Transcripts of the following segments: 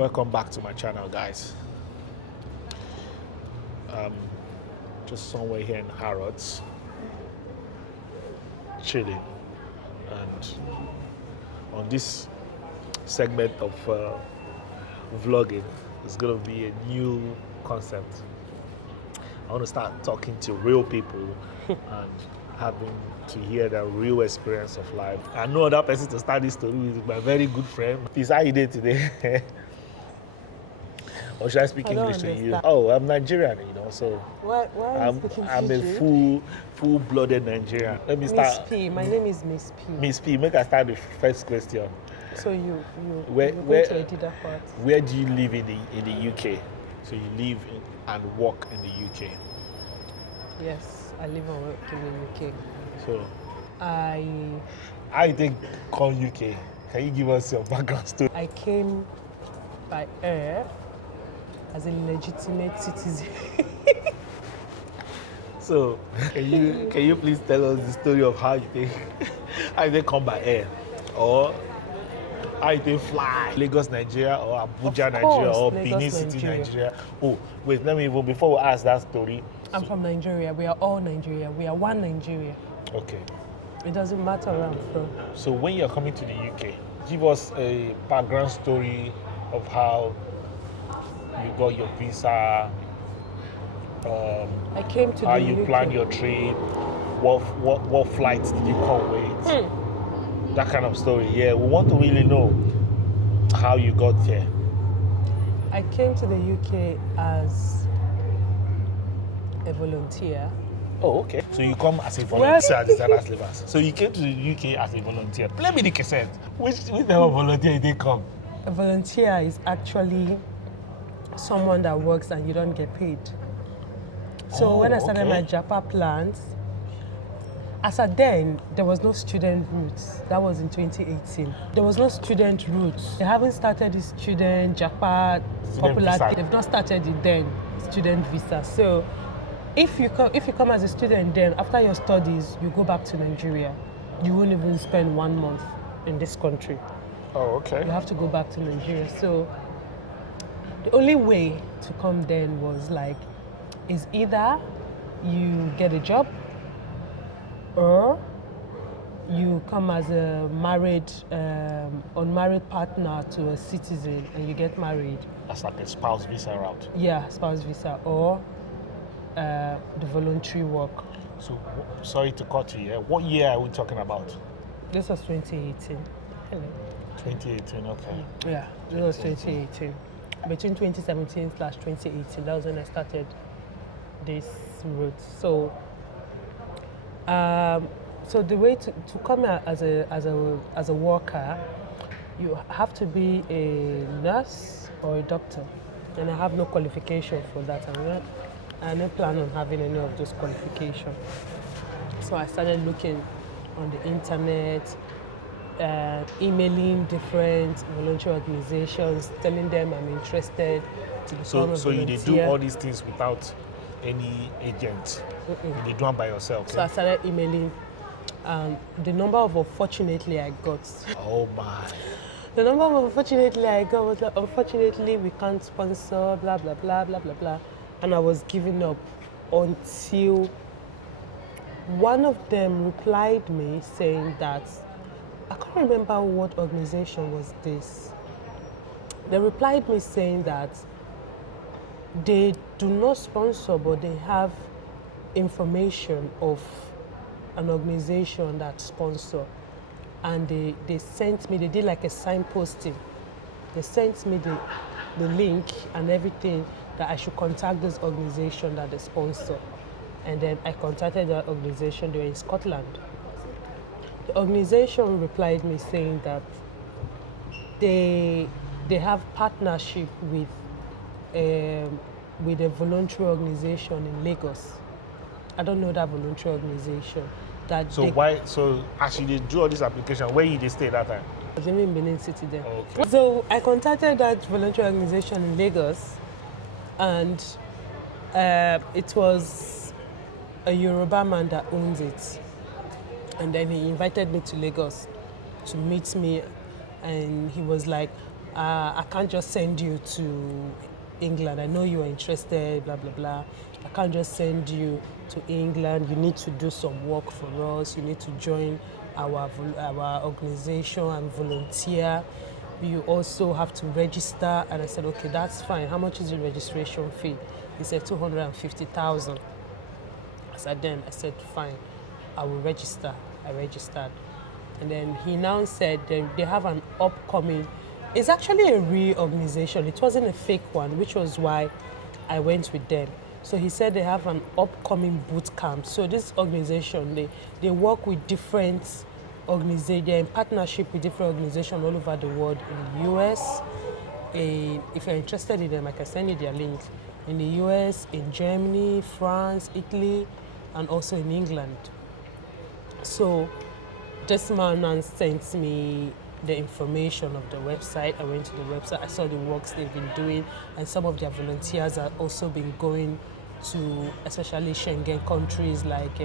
Welcome back to my channel, guys. Just somewhere here in Harrods, chilling, and on this segment of vlogging, it's gonna be a new concept. I want to start talking to real people and having to hear their real experience of life. I know that person to start this story with my very good friend. Is how you did today? Or should I speak English to you? Oh, I'm Nigerian, so why are you speaking I'm a full-blooded Nigerian. Let me start. Miss P. My name is Miss P. Miss P, make I start the first question. So you where to that part. Where do you live in the UK? So you live and work in the UK? Yes, I live and work in the UK. So I think come UK. Can you give us your background story? I came by air as a legitimate citizen. So can you please tell us the story of how you come by air, or how you fly? Lagos, Nigeria, or Abuja, Nigeria, or Benin City, Nigeria. Oh, wait, let me even before we ask that story. I'm from Nigeria. We are all Nigeria. We are one Nigeria. Okay. It doesn't matter where I'm from. So when you're coming to the UK, give us a background story of how you got your visa. I came to how the you UK. planned your trip. What flights did you come with? That kind of story. Yeah, we want to really know how you got here. I came to the UK as a volunteer. Oh, okay. So you come as a volunteer at Designer Slippers. So you came to the UK as a volunteer. Play me the cassette. Which type of volunteer did they come? A volunteer is actually someone that works and you don't get paid. So when I started my JAPA plans, as at then, there was no student routes. That was in 2018. There was no student routes. They haven't started the student JAPA popular thing. They've not started it then, student visa. So if you come as a student then, after your studies, you go back to Nigeria. You won't even spend 1 month in this country. Oh, okay. You have to go back to Nigeria. So the only way to come then was is either you get a job or you come as a married, unmarried partner to a citizen and you get married. That's like a spouse visa route. Yeah, spouse visa, or the voluntary work. So, sorry to cut you here. What year are we talking about? This was 2018. Hello. 2018, okay. Yeah, this was 2018. Between 2017/2018, that was when I started this route. So, so the way to come out as a worker, you have to be a nurse or a doctor, and I have no qualification for that. I don't plan on having any of those qualifications. So I started looking on the internet, emailing different voluntary organizations, telling them I'm interested to become a volunteer. So you did do all these things without any agent? You did do them by yourself? So I started emailing. The number of unfortunately I got. Oh my. The number of unfortunately I got was like, unfortunately we can't sponsor, blah, blah, blah, blah, blah, blah. And I was giving up until one of them replied me saying that, I can't remember what organization was this. They replied me saying that they do not sponsor, but they have information of an organization that sponsor. And they sent me, they did like a signposting. They sent me the link and everything that I should contact this organization that they sponsor. And then I contacted that organization. They were in Scotland. The organization replied me saying that they have partnership with a voluntary organization in Lagos. I don't know that voluntary organization. So actually they do all this application, where did they stay that time? I was in Benin City then. Okay. So I contacted that voluntary organization in Lagos, and it was a Yoruba man that owns it. And then he invited me to Lagos to meet me, and he was like, I can't just send you to England. I know you are interested, blah, blah, blah. I can't just send you to England. You need to do some work for us. You need to join our organization and volunteer. You also have to register. And I said, okay, that's fine. How much is the registration fee? He said 250,000. I said, fine, I will register. I registered. And then he now said they have an upcoming, it's actually a real organization. It wasn't a fake one, which was why I went with them. So he said they have an upcoming boot camp. So this organization, they work with different organizations, they're in partnership with different organizations all over the world, in the US. If you're interested in them, I can send you their link. In the US, in Germany, France, Italy, and also in England. So this man sent me the information of the website. I went to the website, I saw the works they've been doing, and some of their volunteers have also been going to especially Schengen countries like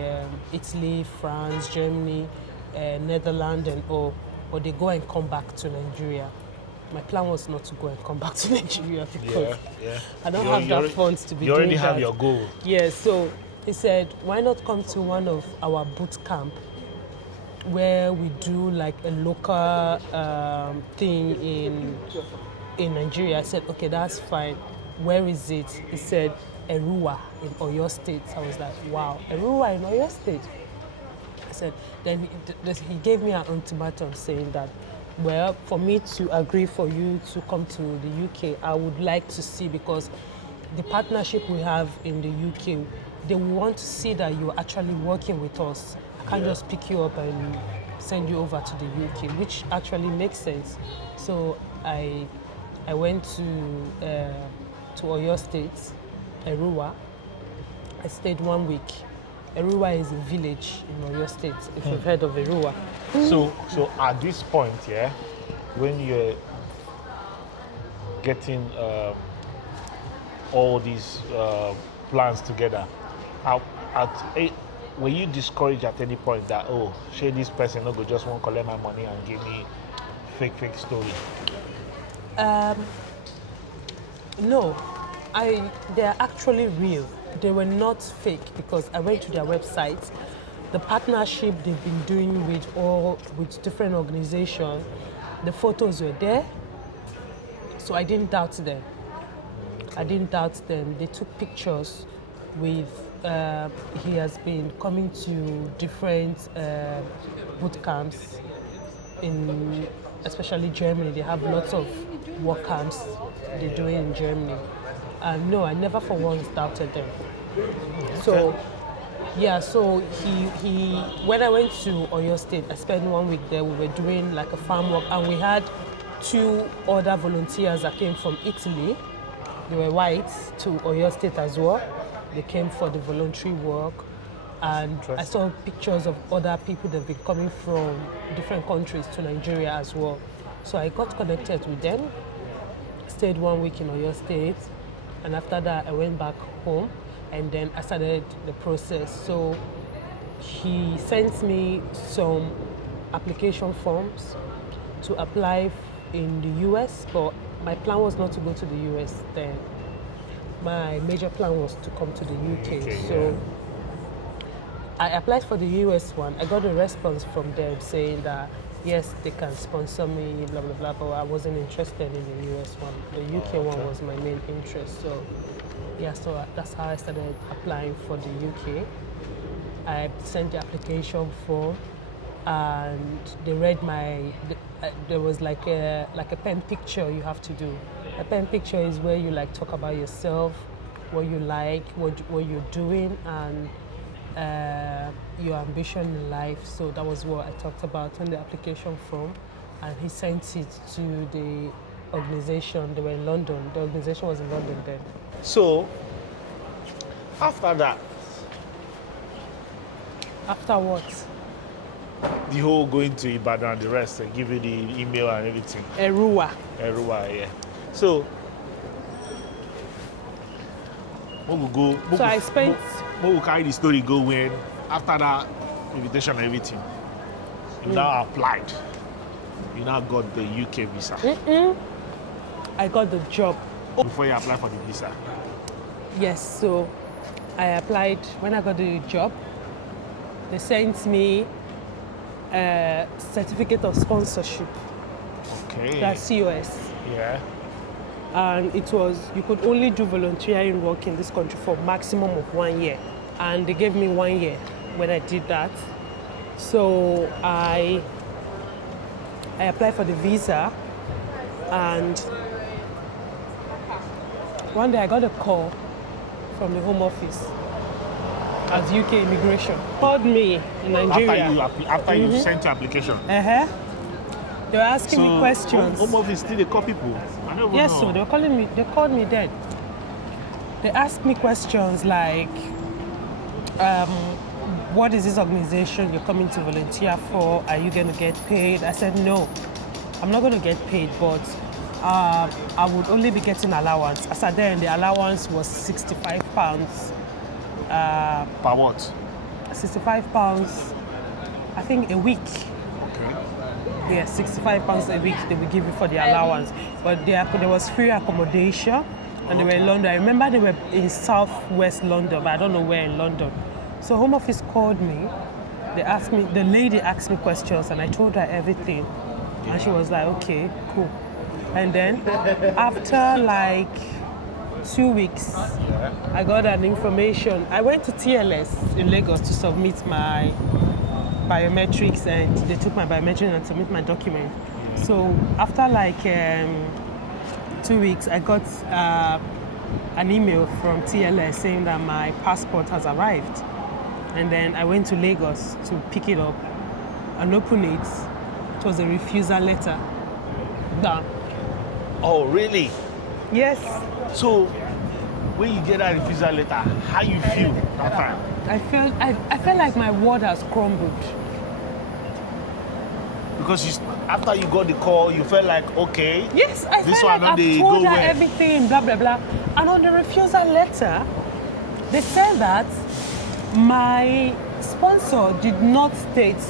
Italy, France, Germany, Netherlands, and all, but they go and come back to Nigeria. My plan was not to go and come back to Nigeria because I don't have that funds to be doing that. You already have your goal. Yeah, so he said, why not come to one of our boot camp where we do like a local thing in Nigeria. I said, okay, that's fine. Where is it? He said, Erua in Oyo State. I was like, wow, Erua in Oyo State? I said, then he gave me an ultimatum saying that, well, for me to agree for you to come to the UK, I would like to see, because the partnership we have in the UK, they want to see that you're actually working with us. I can't just pick you up and send you over to the UK, which actually makes sense. So I went to Oyo State, Erua. I stayed 1 week. Erua is a village in Oyo State, if you've heard of Erua. So at this point, when you're getting all these plans together, were you discouraged at any point that, oh, shey this person no go just want to collect my money and give me fake story? No, they're actually real. They were not fake, because I went to their website. The partnership they've been doing with different organizations, the photos were there, so I didn't doubt them. They took pictures with. He has been coming to different boot camps in, especially Germany. They have lots of work camps they're doing in Germany. No, I never for once doubted them. So, so he when I went to Oyo State, I spent 1 week there. We were doing like a farm work, and we had 2 other volunteers that came from Italy. They were white, to Oyo State as well. They came for the voluntary work, and I saw pictures of other people that have been coming from different countries to Nigeria as well. So I got connected with them, stayed 1 week in Oyo State, and after that I went back home, and then I started the process. So he sent me some application forms to apply in the US, but my plan was not to go to the US then. My major plan was to come to the UK. So I applied for the US one. I got a response from them saying that yes, they can sponsor me, blah, blah, blah, but I wasn't interested in the US one. The UK one was my main interest. So so that's how I started applying for the UK. I sent the application form, and they read there was like a pen picture you have to do. A pen picture is where you like talk about yourself, what you like, what you're doing, and your ambition in life. So that was what I talked about on the application form, and he sent it to the organization. They were in London. The organization was in London then. So after that, after what? The whole going to Ibadan and the rest, and give you the email and everything. Erua, yeah. So I spent. What will carry the story go when after that invitation and everything, you now applied, you now got the UK visa. I got the job. Before you apply for the visa. Yes, so I applied. When I got the job, they sent me a certificate of sponsorship. Okay. That's COS. Yeah. And it was, you could only do volunteering work in this country for maximum of 1 year. And they gave me 1 year when I did that. So I applied for the visa, and one day I got a call from the Home Office as UK Immigration. Called me in Nigeria. After you sent your application. They were asking me questions. Home Office still they call people. I don't Yes, know. so they were calling me. They called me dead. They asked me questions like, "What is this organization you're coming to volunteer for? Are you going to get paid?" I said, "No, I'm not going to get paid, but I would only be getting allowance." As at then, the allowance was £65. Per what? £65, I think, a week. Okay. Yeah, £65 a week they would give you for the allowance. But there was free accommodation, and they were in London. I remember they were in southwest London, but I don't know where in London. So Home Office called me. The lady asked me questions, and I told her everything. And she was like, okay, cool. And then after like 2 weeks, I got an information. I went to TLS in Lagos to submit my biometrics, and they took my biometrics and submit my document. So after like 2 weeks, I got an email from TLS saying that my passport has arrived. And then I went to Lagos to pick it up and open it. It was a refusal letter. Done. Oh, really? Yes. So, when you get that refusal letter, how you feel that time? I felt like my world has crumbled. Because after you got the call, you felt like, okay. Yes, I this felt one like I've told her where? everything, blah, blah, blah. And on the refusal letter, they said that my sponsor did not state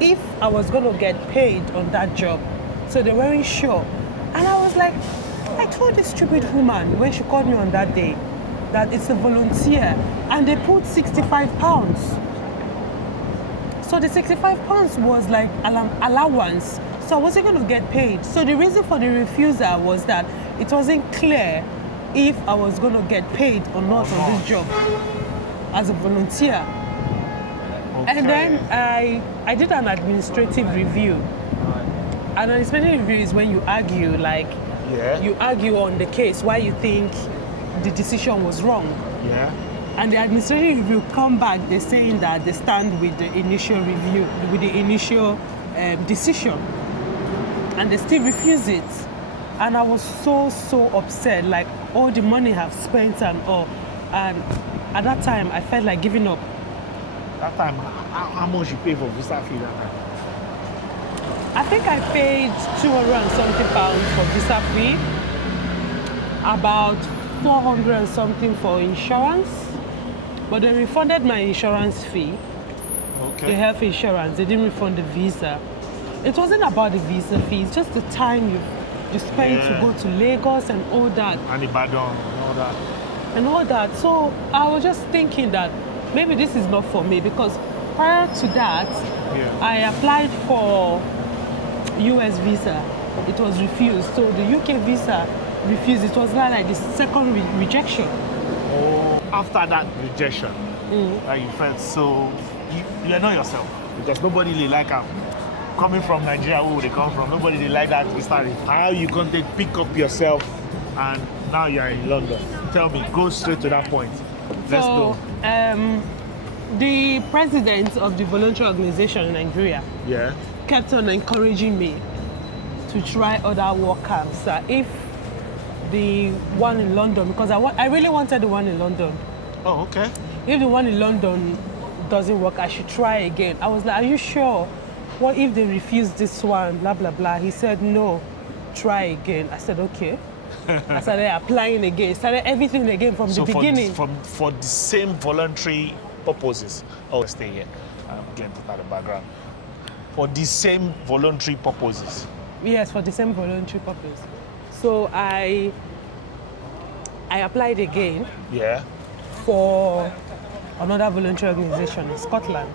if I was going to get paid on that job. So they weren't sure. And I was like, I told this stupid woman when she called me on that day that it's a volunteer, and they put £65. So the £65 was like allowance. So I wasn't going to get paid. So the reason for the refusal was that it wasn't clear if I was going to get paid or not on this job as a volunteer. Okay. And then I did an administrative review. An administrative review is when you argue, like, you argue on the case why you think the decision was wrong. Yeah. And the administrative review come back, they're saying that they stand with the initial review, with the initial decision. And they still refuse it. And I was so upset, like all the money I've spent and all. And at that time, I felt like giving up. That time, how much you pay for visa fee that time? I think I paid £200 and something for visa fee, about 400 and something for insurance, but they refunded my insurance fee, the health insurance. They didn't refund the visa. It wasn't about the visa fee, it's just the time you spend to go to Lagos and all that. And Ibadan and all that. So I was just thinking that maybe this is not for me, because prior to that, I applied for US visa. It was refused. So the UK visa refused. It was like the second rejection. Oh, after that rejection, you felt so you're not yourself, because nobody really like coming from Nigeria, where they come from. Nobody they like that story. How you going to pick up yourself, and now you're in London? Tell me, go straight to that point. Let's go. The president of the voluntary organization in Nigeria kept on encouraging me to try other work camps. If the one in London, because I really wanted the one in London. Oh, okay. If the one in London doesn't work, I should try again. I was like, are you sure? What if they refuse this one, blah, blah, blah? He said, no, try again. I said, okay. I started applying again, started everything again from the beginning. For the same voluntary purposes. Oh, stay here. I'm getting put out of the background. For the same voluntary purposes. Yes, for the same voluntary purpose. So I applied again Yeah. for another voluntary organization in Scotland.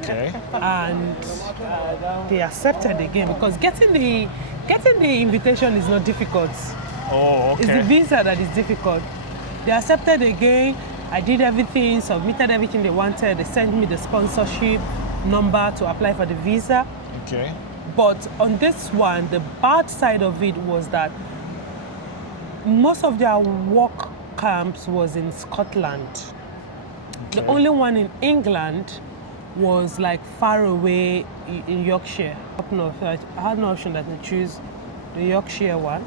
Okay. And they accepted again because getting the invitation is not difficult. Oh, It's the okay. visa that is difficult. They accepted again. I did everything, submitted everything they wanted. They sent me the sponsorship number to apply for the visa. Okay. But on this one, the bad side of it was that most of their work camps was in Scotland. The Okay. only one in England was like far away in Yorkshire, up north. So I had no option that to choose the Yorkshire one.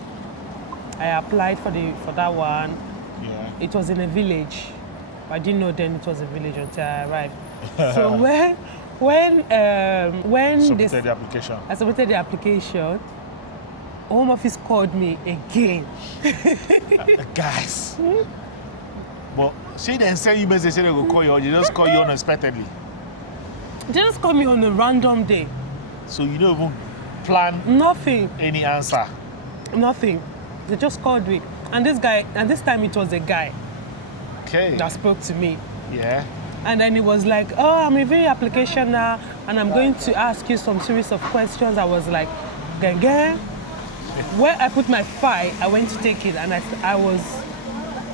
I applied for that one. Yeah. It was in a village. I didn't know then it was a village until I arrived. So when Submitted the application. I submitted the application, Home Office called me again. Guys. But she didn't send you message, say they will call you, or they just call you unexpectedly. They just called me on a random day. So you don't even plan Nothing. any answer. Nothing. They just called me. And this time it was a guy Okay. that spoke to me. Yeah. And then he was like, oh, I'm reviewing your application now, and I'm going to ask you some series of questions. I was like, gang. Where I put my file, I went to take it, and I was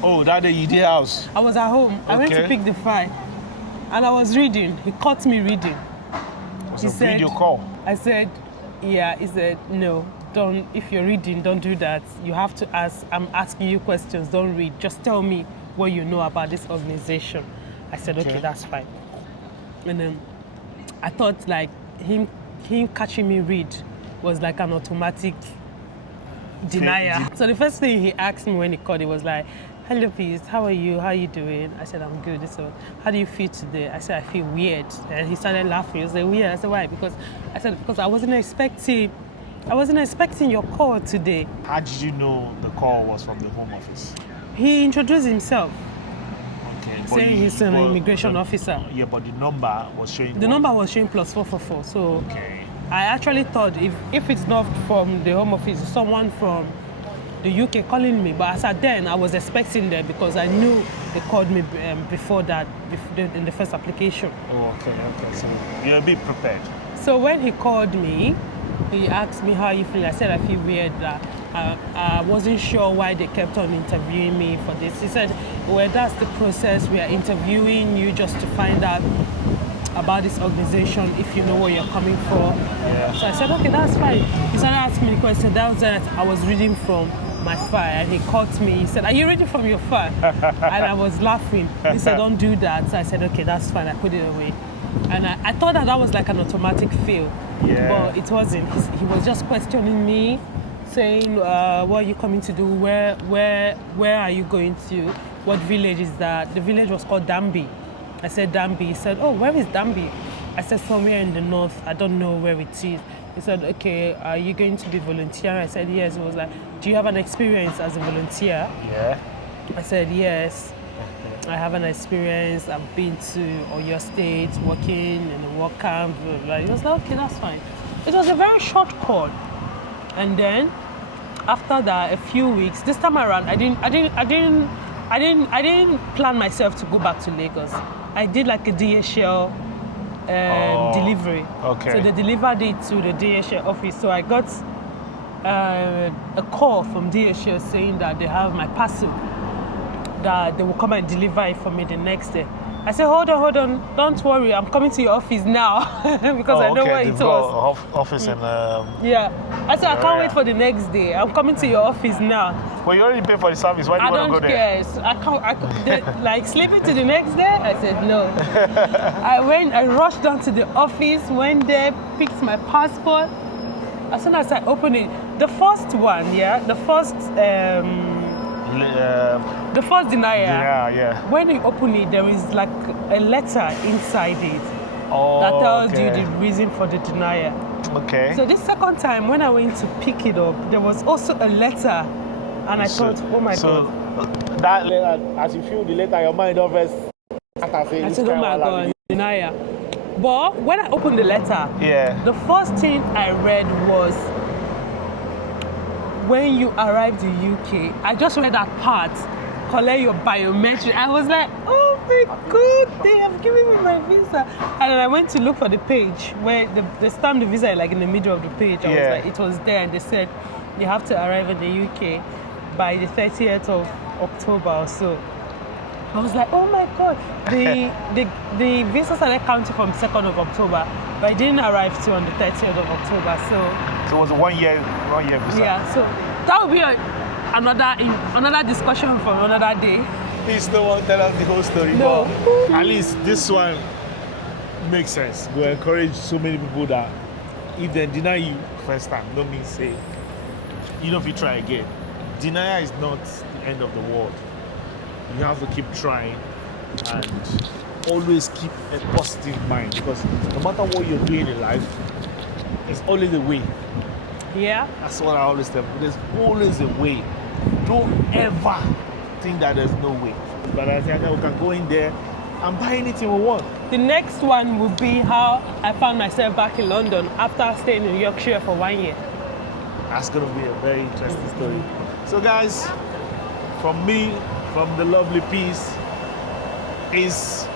Oh, that day you did house. at home. I went to Okay. pick the file, and I was reading. He caught me reading. It was He a said- video call. I said, yeah. He said, no, don't. If you're reading, don't do that. You have to ask. I'm asking you questions. Don't read. Just tell me what you know about this organization. I said, okay, Okay. that's fine. And then I thought like him catching me read was like an automatic denier. So the first thing he asked me when he called, he was like, hello, peace, how are you? How are you doing? I said, I'm good. So, how do you feel today? I said, I feel weird. And he started laughing. He said, weird. I said, why? Because I wasn't expecting your call today. How did you know the call was from the Home Office? He introduced himself, Okay. saying he's an immigration officer. Yeah, but the number was showing. The number was showing +444. So Okay. I actually thought if it's not from the Home Office, someone from the UK calling me. But as at then, I was expecting them because I knew they called me before that, in the first application. Oh, okay. So you're a bit prepared. So when he called me, he asked me how you feel. I said I feel weird. I wasn't sure why they kept on interviewing me for this. He said, well, that's the process. We are interviewing you just to find out about this organization, if you know what you're coming for. Yeah. So I said, okay, that's fine. He started asking me questions. That was that I was reading from my file, and he caught me. He said, are you reading from your file? And I was laughing. He said, don't do that. So I said, okay, that's fine. I put it away. And I thought that was like an automatic fail. Yeah. But it wasn't. He was just questioning me, saying, what are you coming to do? Where are you going to? What village is that? The village was called Danby. I said Danby. He said, oh, where is Danby? I said, somewhere in the north. I don't know where it is. He said, okay, are you going to be volunteering? I said, yes. He was like, do you have an experience as a volunteer? Yeah. I said, yes. I have an experience. I've been to Oyo State, working in a work camp. Blah, blah. He was like, okay, that's fine. It was a very short call. And then after that, a few weeks, this time around, I didn't plan myself to go back to Lagos. I did like a DHL delivery. Okay. So they delivered it to the DHL office. So I got a call from DHL saying that they have my parcel, that they will come and deliver it for me the next day. I said, hold on, don't worry, I'm coming to your office now because I know where it was. Office in. Yeah. I said, I can't yeah. wait for the next day. I'm coming to your office now. Well, you already paid for the service. Why do I you want to don't go there? care. So like sleeping to the next day? I said no. I rushed down to the office, went there, picked my passport. As soon as I opened it, the first one, the first denier. Yeah. When you open it, there is like a letter inside it Oh, that tells okay. you the reason for the denial. Okay. So this second time, when I went to pick it up, there was also a letter, and I thought, oh my God. That letter, as you feel the letter, your mind always. I said, oh my God, denial. But when I opened the letter, Yeah. the first thing I read was, when you arrived in UK, I just read that part, collect your biometric. I was like, oh my God, they have given me my visa. And then I went to look for the page where they stamped the visa like in the middle of the page. I was like, it was there, and they said you have to arrive in the UK by the 30th of October or so. I was like, oh my God. The visa started counting from 2nd of October, but it didn't arrive till on the 30th of October. So it was a one year visa. yeah, so that would be another discussion for another day. Please don't want to tell us the whole story, No. but at least this one makes sense. We encourage so many people that if they deny you first time, don't mean say, you know, if you try again. Denial is not the end of the world. You have to keep trying and always keep a positive mind, because no matter what you're doing in life, there's always a way. Yeah. That's what I always tell people. There's always a way. Don't ever think that there's no way. But I think we can go in there and buy anything we want. The next one would be how I found myself back in London after staying in Yorkshire for 1 year. That's going to be a very interesting story. So guys, from me, from the lovely piece, is